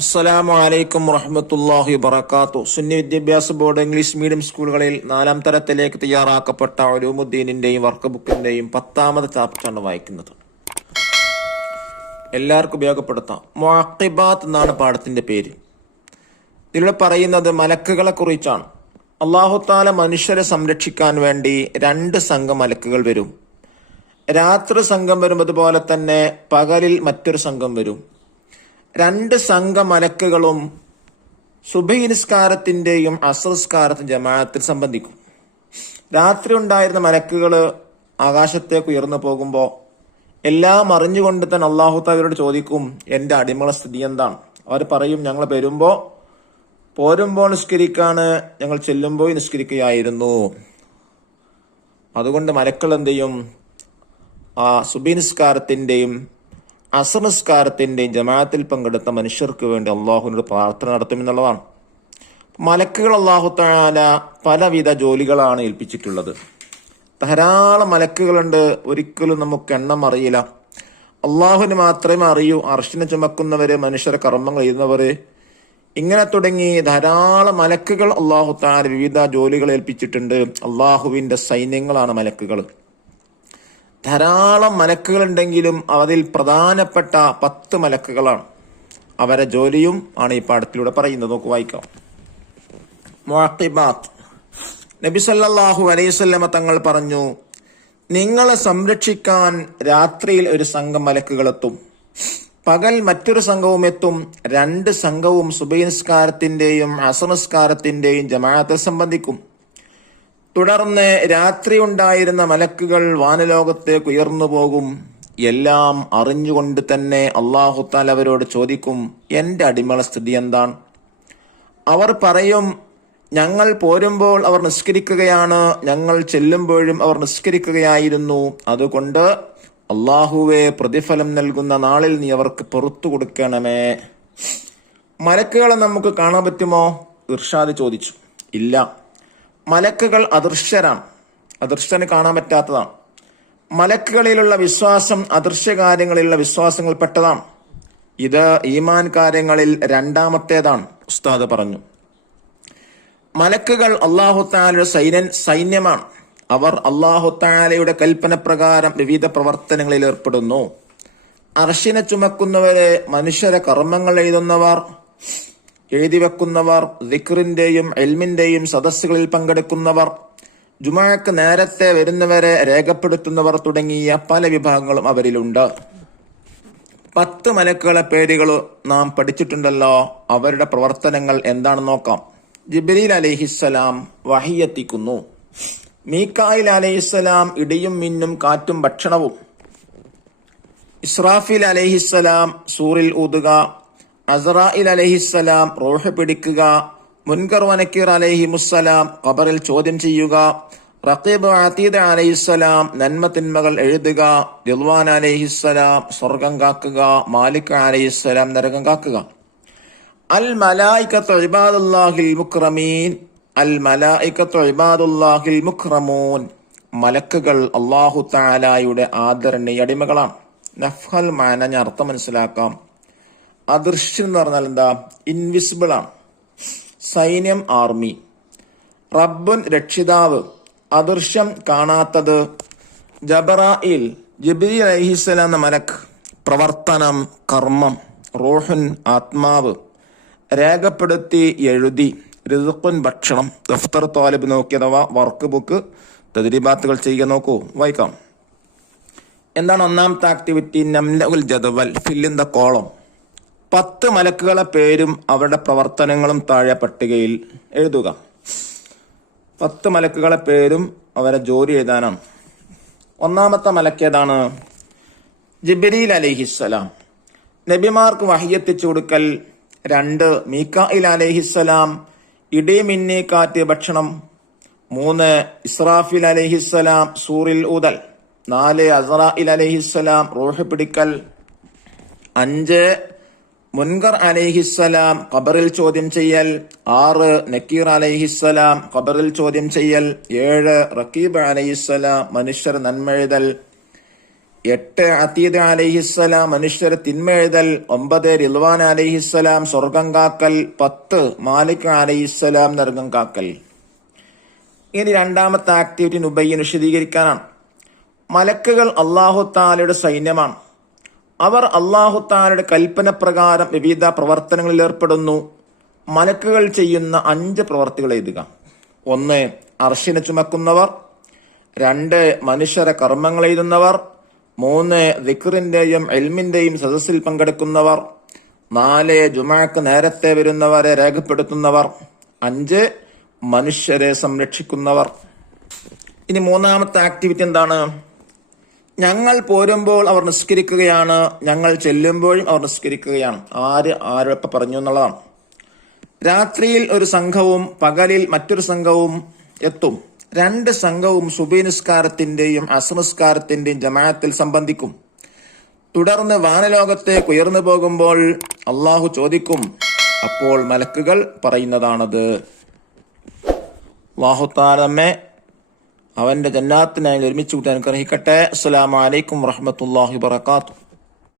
അസ്സലാമു അലൈക്കും വറഹ്മത്തുള്ളാഹി വബറകാതുഹു. സുന്നി വിദ്യാഭ്യാസ ബോർഡ് ഇംഗ്ലീഷ് മീഡിയം സ്കൂളുകളിൽ 4ാം തരത്തിലേക്ക് തയ്യാറാക്കപ്പെട്ട ഉലൂമുദ്ദീനിന്റെയും വർക്ക് ബുക്കിന്റെയും 10ാമത് ചാപ്റ്ററാണ് വായിക്കുന്നത്. എല്ലാവർക്കും ഉപയോഗപ്പെടുത്താം. മുഅഖിബാത്ത് എന്നാണ് പാഠത്തിന്റെ പേര്. ഇതിലൂടെ പറയുന്നത് മലക്കുകളെ കുറിച്ചാണ്. അല്ലാഹു തആല മനുഷ്യരെ സംരക്ഷിക്കാൻ വേണ്ടി 2 സംഘം മലക്കുകൾ വരും. രാത്രി സംഘം വരും, അതുപോലെ തന്നെ പകലിൽ മറ്റൊരു സംഘം വരും. 2 സംഘം മലക്കുകളും സുബഹി നിസ്കാരത്തിന്റെയും അസ്ർ നിസ്കാരത്തിന്റെയും ജമാഅത്തിൽ സംബന്ധിക്കും. രാത്രി ഉണ്ടായിരുന്ന മലക്കുകൾ ആകാശത്തേക്ക് ഉയർന്നു പോകുമ്പോൾ എല്ലാം അറിഞ്ഞുകൊണ്ട് തന്നെ അല്ലാഹു തആലയോട് ചോദിക്കും, എന്റെ അടിമകളെ സ്ഥിതി എന്താണ്? അവർ പറയും, ഞങ്ങൾ പോരുമ്പോൾ നിസ്കരിക്കാണ്, ഞങ്ങൾ ചെല്ലുമ്പോൾ നിസ്കരിക്കുകയായിരുന്നു. അതുകൊണ്ട് മലക്കൾ എന്ത് ചെയ്യും? ആ സുബഹി നിസ്കാരത്തിന്റെയും അസ്ർ നിസ്കാരത്തിന്റെയും ജമാഅത്തിൽ പങ്കെടുത്ത മനുഷ്യർക്ക് വേണ്ടി അള്ളാഹുവിനോട് പ്രാർത്ഥന നടത്തുമെന്നുള്ളതാണ്. മലക്കുകൾ അല്ലാഹു തആല പലവിധ ജോലികളാണ് ഏൽപ്പിച്ചിട്ടുള്ളത്. ധാരാളം മലക്കുകളുണ്ട്, ഒരിക്കലും നമുക്ക് എണ്ണം അറിയില്ല. അള്ളാഹുവിന് മാത്രമേ അറിയൂ. അർശിനെ ചുമക്കുന്നവര്, മനുഷ്യരെ കർമ്മങ്ങൾ ചെയ്യുന്നവര്, ഇങ്ങനെ തുടങ്ങി ധാരാളം മലക്കുകൾ അല്ലാഹു തആല വിവിധ ജോലികൾ ഏൽപ്പിച്ചിട്ടുണ്ട്. അള്ളാഹുവിന്റെ സൈന്യങ്ങളാണ് മലക്കുകൾ. ധാരാളം മലക്കുകളുണ്ടെങ്കിലും അതിൽ പ്രധാനപ്പെട്ട 10 മലക്കുകളാണ്. അവരെ ജോലിയും ആണ് ഈ പാഠത്തിലൂടെ പറയുന്നത്. നമുക്ക് വായിക്കാം. മുഅഖിബാത്ത്. നബി സല്ലല്ലാഹു അലൈഹി വസല്ലമ തങ്ങൾ പറഞ്ഞു, നിങ്ങളെ സംരക്ഷിക്കാൻ രാത്രിയിൽ ഒരു സംഘം മലക്കുകൾ എത്തും, പകൽ മറ്റൊരു സംഘവും എത്തും. 2 സംഘവും സുബഹി നിസ്കാരത്തിന്റെയും അസ്ർ നിസ്കാരത്തിന്റെയും ജമാഅത്തിൽ സംബന്ധിക്കും. തുടർന്ന് രാത്രി ഉണ്ടായിരുന്ന മലക്കുകൾ വാനലോകത്തേക്ക് ഉയർന്നു പോകും. എല്ലാം അറിഞ്ഞുകൊണ്ട് തന്നെ അല്ലാഹു തആല അവരോട് ചോദിക്കും, എന്റെ അടിമകളെ സ്ഥിതി എന്താണ്? അവർ പറയും, ഞങ്ങൾ പോരുമ്പോൾ അവർ നിസ്കരിക്കുകയാണ്, ഞങ്ങൾ ചെല്ലുമ്പോഴും അവർ നിസ്കരിക്കുകയായിരുന്നു. അതുകൊണ്ട് അല്ലാഹുവേ, പ്രതിഫലം നൽകുന്ന നാളിൽ നീ അവർക്ക് പുറത്തു കൊടുക്കണമേ. മലക്കുകളെ നമുക്ക് കാണാൻ പറ്റുമോ? ഇർഷാദ് ചോദിച്ചു. ഇല്ല, മലക്കുകൾ അദൃശ്യരാണ്. അദൃശ്യന് കാണാൻ പറ്റാത്തതാണ്. മലക്കുകളിലുള്ള വിശ്വാസം അദൃശ്യ കാര്യങ്ങളിലുള്ള വിശ്വാസങ്ങൾപ്പെട്ടതാണ്. ഇത് ഈമാൻ കാര്യങ്ങളിൽ 2ാമത്തേതാണ്. ഉസ്താദ് പറഞ്ഞു, മലക്കുകൾ അല്ലാഹു തആലയുടെ സൈന്യമാണ്. അവർ അല്ലാഹു തആലയുടെ കൽപ്പന പ്രകാരം വിവിധ പ്രവർത്തനങ്ങളിൽ ഏർപ്പെടുന്നു. അർശിനെ ചുമക്കുന്നവരെ, മനുഷ്യരെ കർമ്മങ്ങൾ എഴുതുന്നവർ, എഴുതി വെക്കുന്നവർ, ദിക്റിന്റെയും ഇൽമിന്റെയും സദസ്സുകളിൽ പങ്കെടുക്കുന്നവർ, ജുമുഅക്ക് നേരത്തെ വരുന്നവരെ രേഖപ്പെടുത്തുന്നവർ തുടങ്ങിയ പല വിഭാഗങ്ങളും അവരിലുണ്ട്. 10 മലക്കുകളെ പേരുകൾ നാം പഠിച്ചിട്ടുണ്ടല്ലോ. അവരുടെ പ്രവർത്തനങ്ങൾ എന്താണെന്ന് നോക്കാം. ജിബ്രീൽ അലൈഹിസ്സലാം വഹി എത്തിക്കുന്നു. മീകായിൽ അലൈഹിസ്സലാം ഇടിയും മിന്നും കാറ്റും ഭക്ഷണവും. ഇസ്രാഫീൽ അലൈഹിസ്സലാം സൂറിൽ ഊതുക. അസ്റായിൽ അലൈഹിസ്സലാം റൂഹ് പിടിക്കുക. മുൻകർ വനക്കീർ അലൈഹിമുസ്സലാം ഖബറിൽ ചോദ്യം ചെയ്യുക. റഖീബ് അതീദ് അലൈഹിസ്സലാം നന്മ തിന്മകൾ എഴുതുക. റിദ്വാൻ അലൈഹിസ്സലാം സ്വർഗം കാക്കുക. മാലിക് അലൈഹിസ്സലാം നരകം കാക്കുക. അൽ മലായികത്തു ഇബാദുല്ലാഹിൽ മുക്രമീൻ. അൽ മലായികത്തു ഇബാദുല്ലാഹിൽ മുക്രമൂൻ. മലക്കുകൾ അല്ലാഹു തആലയുടെ ആദരണീയ അടിമകളാണ്. നഫ്ഹൽ മാന, ഞാൻ അർത്ഥം മനസ്സിലാക്കാം. അദൃശ്യം എന്ന് പറഞ്ഞാൽ എന്താ? ഇൻവിസിബിൾ ആണ്. സൈന്യം, ആർമി. റബ്ബുൻ, രക്ഷിതാവ്. അദൃശ്യം, കാണാത്തത്. ജബറായിൽ, ജിബ്രീൽ അലൈഹിസ്സലാം എന്ന മലക്ക്. പ്രവർത്തനം, കർമ്മം. റൂഹുൻ, ആത്മാവ്. രേഖപ്പെടുത്തി, എഴുതി. റിസ്ഖുൻ, ഭക്ഷണം. ദഫ്തർ താലിബ് നോക്കി, അഥവാ വർക്ക് ബുക്ക്, തദ്രീബാത്തുകൾ ചെയ്യുക. നോക്കൂ, വായിക്കാം. എന്താണ് 1ാമത്തെ ആക്ടിവിറ്റി? നംലഉൽ ജദവൽ, ഫിൽ ഇൻ ദ കോളം. 10 മലക്കുകളെ പേരും അവരുടെ പ്രവർത്തനങ്ങളും താഴെ പട്ടികയിൽ എഴുതുക. 10 മലക്കുകളെ പേരും അവരെ ജോലി എഴുതാനാണ്. 1ാമത്തെ മലക്ക് ഏതാണ്? ജിബ്രീൽ അലൈഹിസ്സലാം. നബിമാർക്ക് വഹി എത്തിച്ചു കൊടുക്കൽ. 2 മീകായിൽ അലൈഹിസ്സലാം ഇടി മിന്നി കാറ്റ് ഭക്ഷണം. 3 ഇസ്രാഫീൽ അലൈഹിസ്സലാം സൂറിൽ ഊതൽ. 4 അസ്റായിൽ അലൈഹിസ്സലാം റൂഹ് പിടിക്കൽ. 5 മുൻകർ അലൈഹിസ്സലാം ഖബറിൽ ചോദ്യം ചെയ്യൽ. 6 നക്കീർ അലൈഹിസ്സലാം ഖബറിൽ ചോദ്യം ചെയ്യൽ. 7 റഖീബ് അലൈഹിസ്സലാം മനുഷ്യർ നന്മ എഴുതൽ. 8 അതീദ് അലൈഹിസ്സലാം മനുഷ്യരെ തിന്മ എഴുതൽ. 9 റിദ്വാൻ അലൈഹിസ്സലാം സ്വർഗം കാക്കൽ. 10 മാലിക് അലൈഹിസ്സലാം നരകം കാക്കൽ. ഇനി രണ്ടാമത്തെ ആക്ടിവിറ്റി നുബയ്യൻ വിശദീകരിക്കാനാണ്. മലക്കുകൾ അല്ലാഹു തആലയുടെ സൈന്യമാണ്. അവർ അല്ലാഹു തആലയുടെ കൽപ്പന പ്രകാരം വിവിധ പ്രവർത്തനങ്ങളിൽ ഏർപ്പെടുന്നു. മലക്കുകൾ ചെയ്യുന്ന 5 പ്രവർത്തികൾ എഴുതുക. 1 അർശിനെ ചുമക്കുന്നവർ. 2 മനുഷ്യരെ കർമ്മങ്ങൾ എഴുതുന്നവർ. 3 ദിക്റിന്റെയും ഇൽമിന്റെയും സദസ്സിൽ പങ്കെടുക്കുന്നവർ. 4 ജുമഅക്ക് നേരത്തെ വരുന്നവരെ രേഖപ്പെടുത്തുന്നവർ. 5 മനുഷ്യരെ സംരക്ഷിക്കുന്നവർ. ഇനി മൂന്നാമത്തെ ആക്ടിവിറ്റി എന്താണ്? ഞങ്ങൾ പോരുമ്പോൾ അവർ നിസ്കരിക്കുകയാണ്, ഞങ്ങൾ ചെല്ലുമ്പോഴും അവർ നിസ്കരിക്കുകയാണ്. ആരൊപ്പം പറഞ്ഞു എന്നുള്ളതാണ്. രാത്രിയിൽ ഒരു സംഘവും പകലിൽ മറ്റൊരു സംഘവും എത്തും. 2 സംഘവും സുബഹി നിസ്കാരത്തിന്റെയും അസ്ർ നിസ്കാരത്തിന്റെയും ജമാഅത്തിൽ സംബന്ധിക്കും. തുടർന്ന് വാനലോകത്തേക്ക് ഉയർന്നു പോകുമ്പോൾ അള്ളാഹു ചോദിക്കും. അപ്പോൾ മലക്കുകൾ പറയുന്നതാണത്. അല്ലാഹു തആല നമ്മെ അവന്റെ ജന്നാത്തിനായി ഒരുമിച്ച് കൂട്ടാൻ അനുഗ്രഹിക്കട്ടെ. അസ്സലാമു അലൈക്കും വറഹ്മത്തുള്ളാഹി വബറകാതുഹു.